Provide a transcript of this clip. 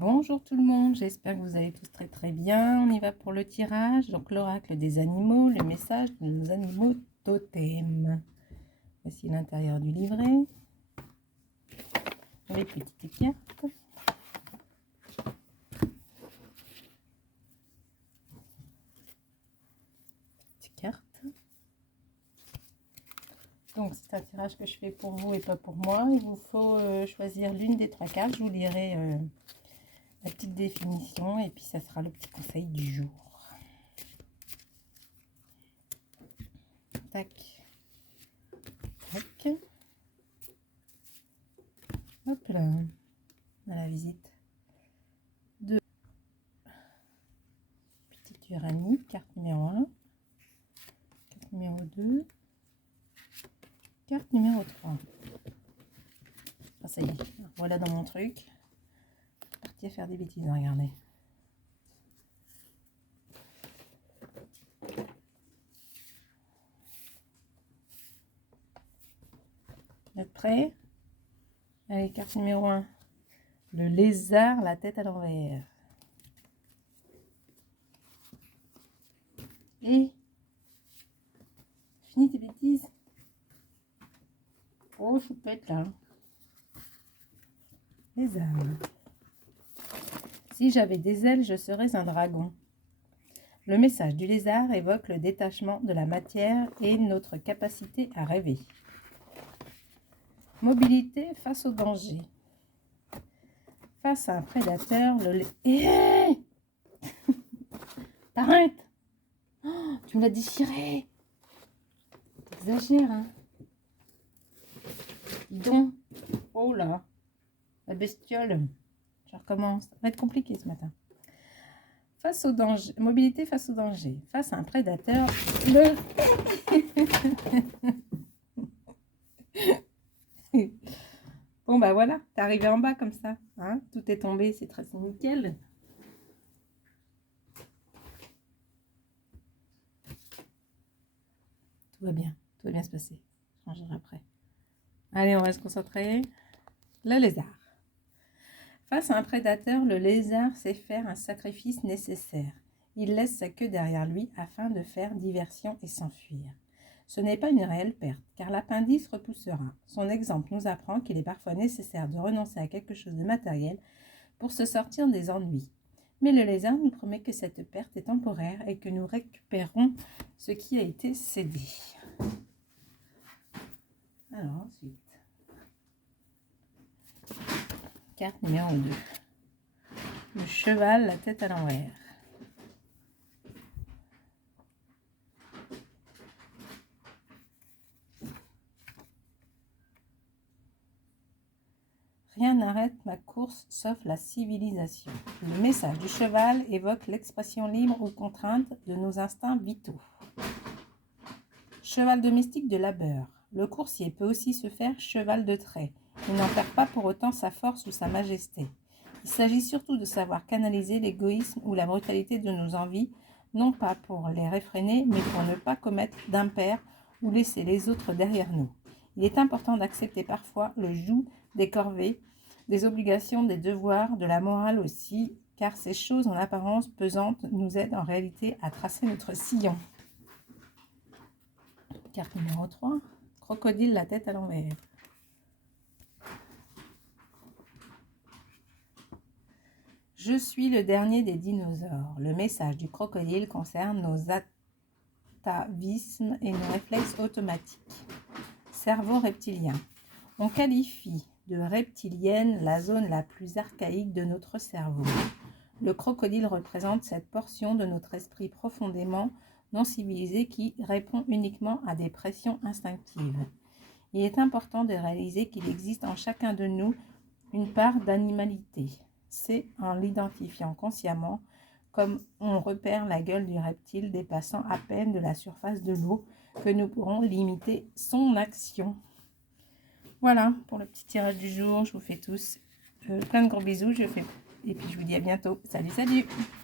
Bonjour tout le monde, j'espère que vous allez tous très bien. On y va pour le tirage. Donc l'oracle des animaux, le message de nos animaux totems. Voici l'intérieur du livret. Les petites cartes. Petites cartes. Donc c'est un tirage que je fais pour vous et pas pour moi. Il vous faut choisir l'une des trois cartes. Je vous lirai la petite définition et puis ça sera le petit conseil du jour. Tac. Tac. Hop là. À la visite de Petite Uranie, carte numéro 1, carte numéro 2, carte numéro 3. Ah, ça y est, voilà dans mon truc. Parti à faire des bêtises, regardez. Vous êtes prêts? Allez, carte numéro 1. Le lézard, la tête à l'envers. Et fini tes bêtises. Oh, choupette là. Lézard. Si j'avais des ailes, je serais un dragon. Le message du lézard évoque le détachement de la matière et notre capacité à rêver. Mobilité face au danger. Face à un prédateur, T'arrêtes! Oh, tu me l'as déchiré! T'exagères, hein? Dis donc! Oh là! La bestiole! Je recommence. Ça va être compliqué ce matin. Face au danger. Mobilité face au danger. Face à un prédateur, Bon, bah voilà, t'es arrivé en bas comme ça. Hein, tout est tombé, c'est très nickel. Tout va bien se passer. Je changerai après. Allez, on va se concentrer. Le lézard. Face à un prédateur, le lézard sait faire un sacrifice nécessaire. Il laisse sa queue derrière lui afin de faire diversion et s'enfuir. Ce n'est pas une réelle perte, car l'appendice repoussera. Son exemple nous apprend qu'il est parfois nécessaire de renoncer à quelque chose de matériel pour se sortir des ennuis. Mais le lézard nous promet que cette perte est temporaire et que nous récupérons ce qui a été cédé. Alors ensuite, carte numéro 2. Le cheval, la tête à l'envers. Rien n'arrête ma course sauf la civilisation. Le message du cheval évoque l'expression libre ou contrainte de nos instincts vitaux. Cheval domestique de labeur. Le coursier peut aussi se faire cheval de trait. Il n'en perd pas pour autant sa force ou sa majesté. Il s'agit surtout de savoir canaliser l'égoïsme ou la brutalité de nos envies, non pas pour les réfréner, mais pour ne pas commettre d'impair ou laisser les autres derrière nous. Il est important d'accepter parfois le joug des corvées, des obligations, des devoirs, de la morale aussi, car ces choses en apparence pesantes nous aident en réalité à tracer notre sillon. Carte numéro 3, crocodile, la tête à l'envers. Je suis le dernier des dinosaures. Le message du crocodile concerne nos atavismes et nos réflexes automatiques. Cerveau reptilien. On qualifie de reptilienne la zone la plus archaïque de notre cerveau. Le crocodile représente cette portion de notre esprit profondément non civilisé qui répond uniquement à des pressions instinctives. Il est important de réaliser qu'il existe en chacun de nous une part d'animalité. C'est en l'identifiant consciemment comme on repère la gueule du reptile dépassant à peine de la surface de l'eau que nous pourrons limiter son action. Voilà pour le petit tirage du jour. Je vous fais tous plein de gros bisous. Et puis je vous dis à bientôt. Salut, salut!